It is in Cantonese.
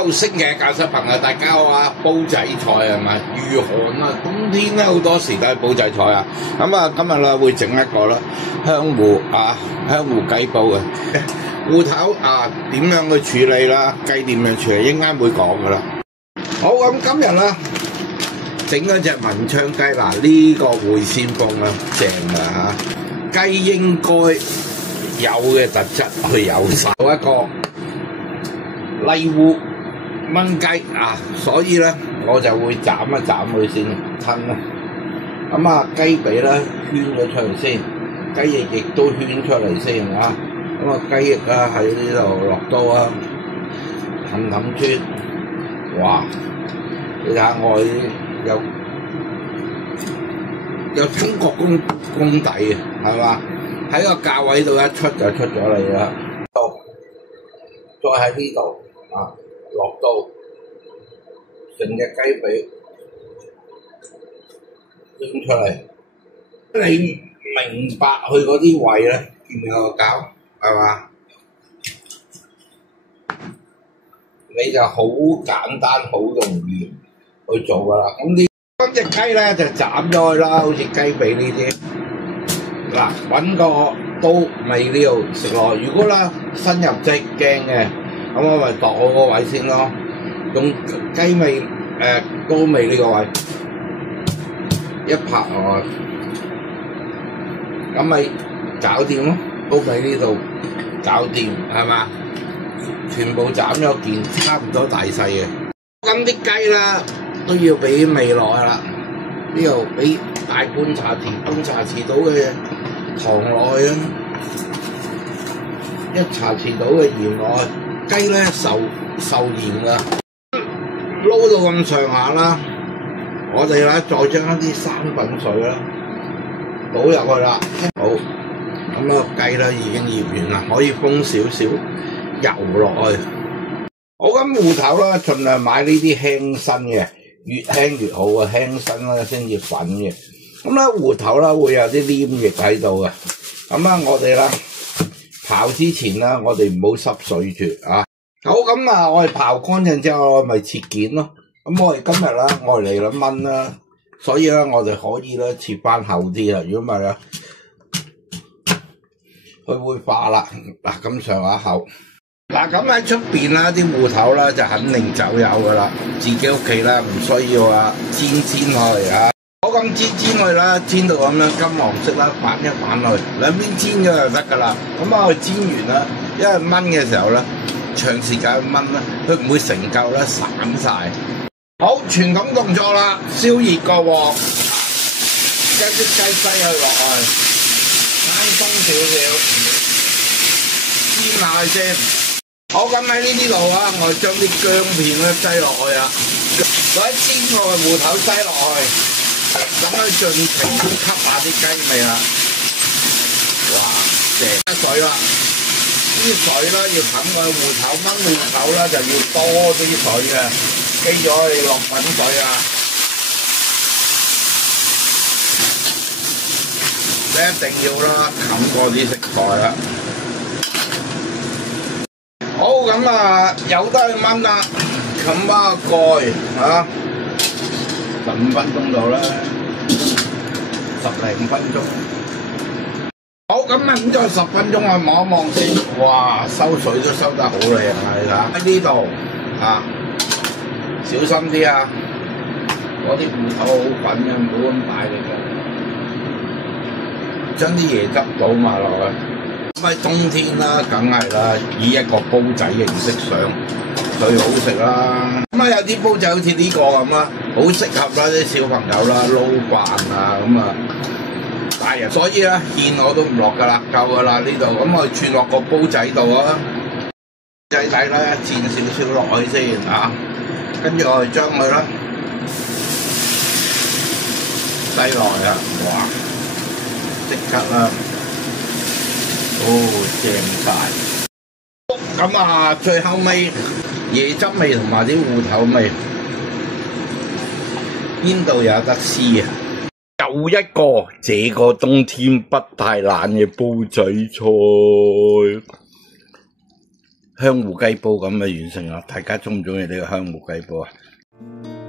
Hello， 識嘅教室朋友，大家好啊！煲仔菜係咪？御寒啊，冬天咧好多時都係煲仔菜啊。咁啊，今日咧會整一個啦，香芋雞煲嘅芋頭啊，點樣去處理啦？雞點樣處理？應該會講噶啦。好，咁今日啦，整嗰隻文昌雞嗱，呢個會先鋒啦，正啊嚇！雞應該有嘅特質去有晒一個例糊炆雞啊，所以咧我就會斬一斬佢先吞啦。咁啊，雞髀咧圈咗出嚟先，雞翼亦都圈出嚟先啊。咁啊，雞翼啊喺呢度落刀啊，氹穿，哇！你睇下我有中國功底啊，係嘛？喺個價位度一出就出咗嚟啦。再喺呢度啊，落刀，成隻雞髀拎出嚟。你明白佢嗰啲位咧，見唔見個膠係嘛？你就好簡單，好容易去做噶啦。咁隻雞咧就斬咗佢啦，好似雞髀呢啲。嗱，揾個刀尾呢度食落。如果啦新入職驚嘅，咁我咪度我個位先咯。用雞尾刀尾呢個位一拍落去，咁咪搞掂咯。刀尾呢度搞掂係嘛？全部斬咗件差唔多大細嘅。咁啲雞啦都要俾味落去啦。呢度俾大半茶匙到嘅糖落去啊，一茶匙到嘅鹽落去。雞咧受鹽噶，撈到咁上下啦，我哋咧再將一啲生滾水啦倒入去啦。好，咁個雞咧已經醃完啦，可以封少少油落去。好，咁芋頭啦，盡量買呢啲輕身嘅，越輕越好啊，輕身啦先至滾嘅。咁咧芋頭啦會有啲黏液喺度嘅，咁啦我哋啦刨之前啦，我哋唔好濕水住啊。好，咁啊，我哋刨乾淨之後咪切件咯。咁我哋今日啦，我哋嚟啦炆啦，所以咧我哋可以咧切翻厚啲啦。如果唔係咧，佢會化啦。嗱，咁上下厚。嗱，咁喺出邊啦，啲芋頭啦就肯定走油噶啦。自己屋企啦唔需要啊，煎去啊。好，咁煎去啦，煎到咁樣金黃色啦，反一反去，兩邊煎咗就得噶啦。咁啊，煎完啦，因為炆嘅時候咧，長時間炆啦，佢唔會成嚿啦散晒。好，傳統動作啦，燒熱個鑊，將啲雞西去落去，啱鬆少少，煎下佢先。好，咁喺呢啲度啊，我哋將啲薑片咧擠落去啊，或者煎過嘅芋頭擠落去，等佢盡情吸下啲雞味啦。哇，正水啦！啲水啦要冚個芋頭，炆芋頭啦就要多啲水嘅，記咗你落滾水啊！你一定要啦，冚過啲食材啦。好，咁啊，由得去炆啦，冚翻個蓋嚇，15分鐘到啦，10零分鐘。好，咁啊，咁再10分鐘啊，望一望先。哇，收水都收得好靚啊！你睇下喺呢度啊，小心啲啊！嗰啲芋頭好滾嘅，唔好咁大力嘅。將啲椰汁倒埋落去。咁喺冬天啦，梗係啦，以一個煲仔形式上最好食啦。咁啊，有啲煲仔好似呢個咁啦，好適合啦啲小朋友啦撈飯啊咁啊。大人，所以咧芡我都唔落噶啦，夠噶啦呢度。咁我轉落個煲仔度啊，仔仔咧濺少少落去先啊，跟住我哋將佢啦擠落去啊，哇！即刻啦，正晒。咁啊，最後尾椰汁味同埋啲芋頭味，邊度有得試啊？又一個這個冬天不太冷嘅煲仔菜，香芋雞煲咁嘅完成啦。大家中唔中意呢個香芋雞煲啊？